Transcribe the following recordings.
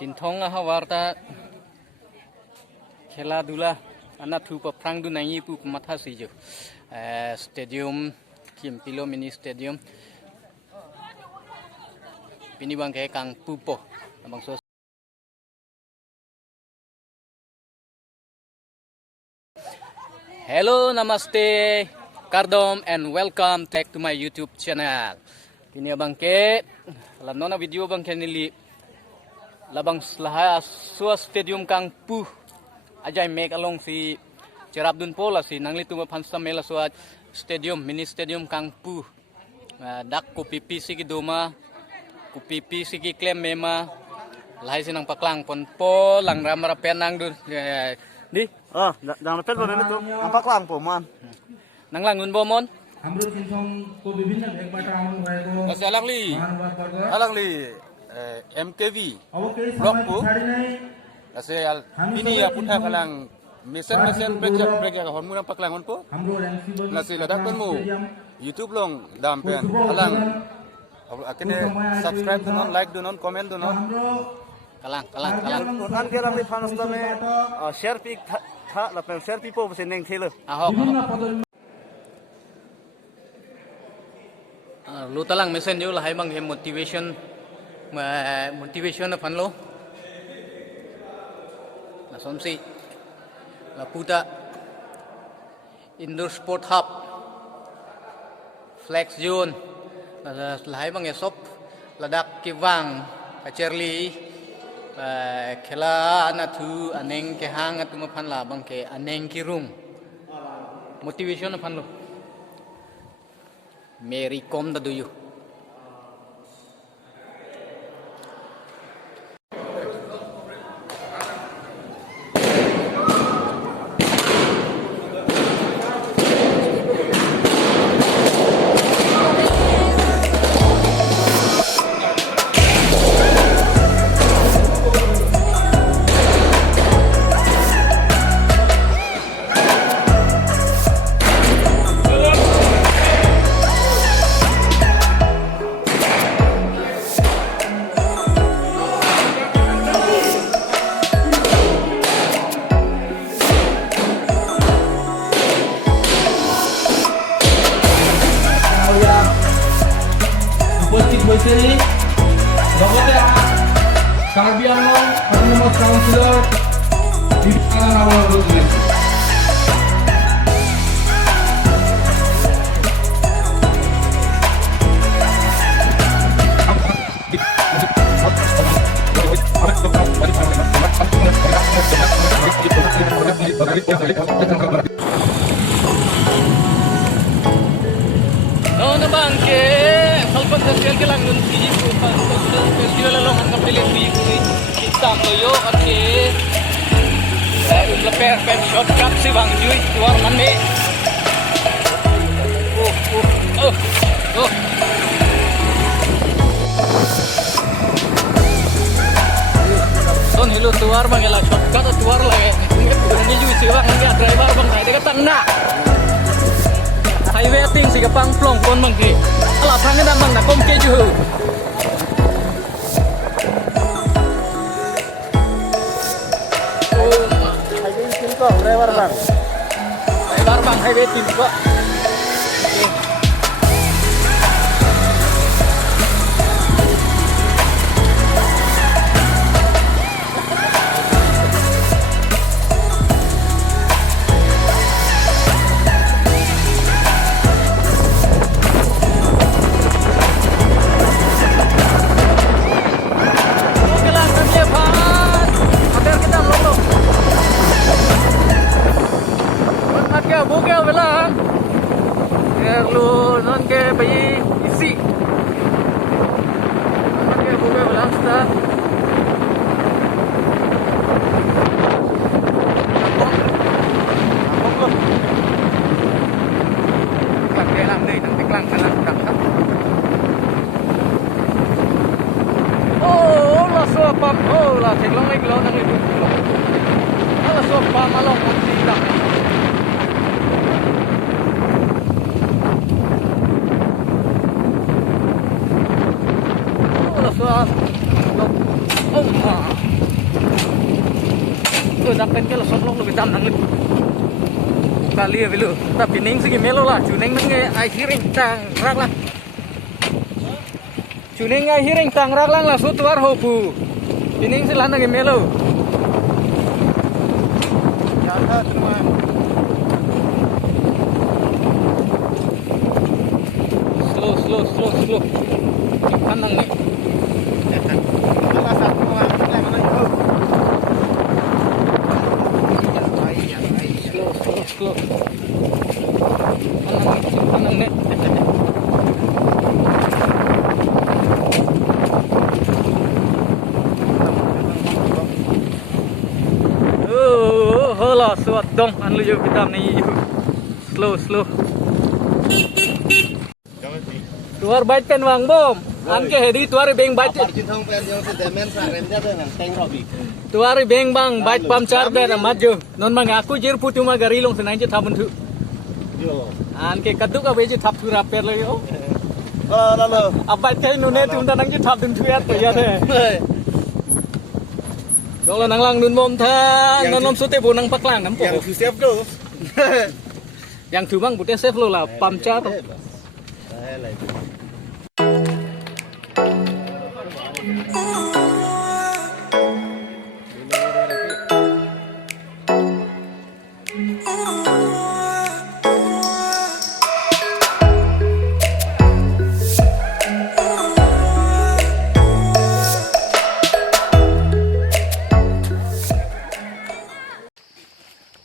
Cintonga hawarta khela dula anak tu perang du nangi pu pematha sijo stadium Kimpilo mini stadium pini bang kayak kang pupo bang so. Hello, namaste, Kardom, and welcome back to my YouTube channel. Kini abang ke, nona video bang ke nili, labang selahaya sua stadium kang pu, aja make along si Cerabdun pola si nangli tu pansa mela sua stadium mini stadium kang pu, dak ku pipi sigi doma, ku pipi sigi klem mema, lahai sinang paklang pon po lang ramara penang dun. Di? Jangan lupa boleh itu. Nampak lang po, man. Nang langun bomon? Kasi alang li MKV blok po. Kasi ini ya punta kalang mesin break ya kahon mo ng paklangon po. Nasi ladak pun mo YouTube long dampen alang akhirnya subscribe donon, like donon, comment donon. Kalang. An kira mi panas tame share pic tha la pe share pipo se neng thele. Ahok. Lu talang mesen jo lahai bang he motivation na panlo. Na somsi. La puta indoor sport hub. Flex zone. Lahai bang he sop ladak kivang kacerli. Kela anatu aneng ke hang atu mapan la bang ke aneng ki room motivation apan lo Mary kom da do you উপস্থিত হৈছে লগতে কাৰ্বি আংলং অটোনমাস কাউন্সিলৰ বিভিন্ন নামলৈ জনাইছো। no bang ke salpon sosial ke langun si festival lo kan kapilin bi kita toyo oke leper pem shortcut si bang Jui keluar mandi Son hilu tuar bang elak shortcut tuar lagi ini Jui si bang enggak driver bang saya dekat tengah highway ting si kapang plong pon bang ki ala phang da bang na kom ke ju Highway tin ko driver bang. Highway ting ko bugel belang lu non ke bayi isi ke bugel belang sudah ke lang deh nanti kelang sudah oh la sopa oh la teglong lagi lo nang itu la sopa malong mesti dah Oh, lo dapat ke lo sotlong lo bitam nang kali ya bilu tapi ning segi melo lah cuneng nang akhiring tang rak lah cuneng akhiring tang rak lang lah sutuar hopu pining silan nang melo ya terima slow kanang ni slow kanang ni hola suat dong an lu yo kita ni slow tuar bait pen wang bom an ke hedi tuar beng bait tuar beng bang bait pam char de na maju non mang aku jir putu ma gari long senai je thabun thu an ke kaduk a beji thap thura per le yo Lalu. abai te nu ne tum ta nang je thap dun thu ya to ya de dong la nang lang nun bom tha non nom sute bu nang paklang nam po Yang si chef tu. yang thu bang bute sef lo la pam char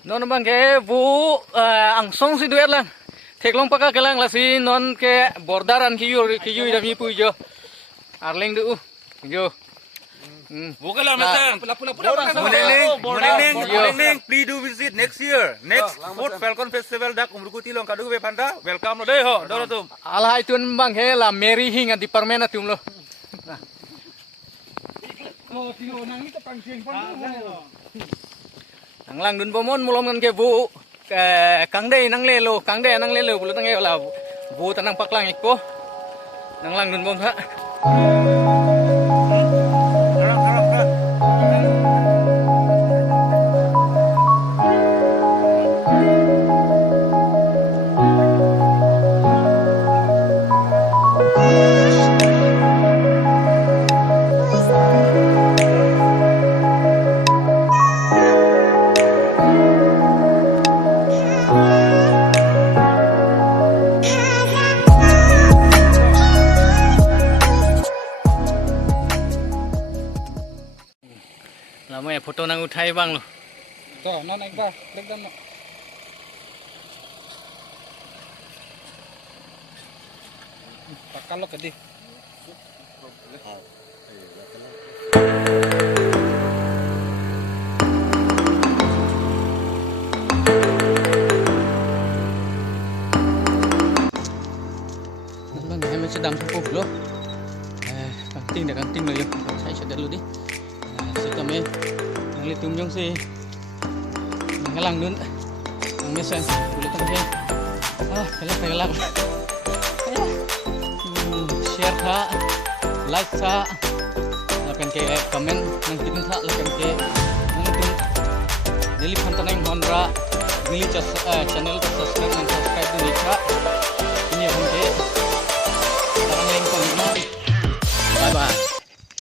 non bang ke bu ang song si duet lang theklong paka kelang la si non ke bordaran ki yu da mi pu jo arleng du jo Bukan lah Masan. Morning. Please do visit next year. Next Food Falcon Festival dak umruku tilong kadu be panda. Welcome lo deh ho. Dolo tum. alha itun bang he la meri hinga di permena tum lo ang lang dun pomon mulom kan ke bu kang de nang le lo bulu tang e la bu tanang paklang ikko nang lang dun bom ha lama ya foto nang uthai bang lo to non ek ba break down no pakal lo kedi bang em sedang cukup lo kanting lo yo saya sudah dulu di kami nang litum jong si ngalang nun ang mesen ulit ang he kalak share tha like tha lakan ke comment nang tin tha lakan ke nang tin dili phanta nang honra dili channel subscribe nang subscribe ni tha ini hon ke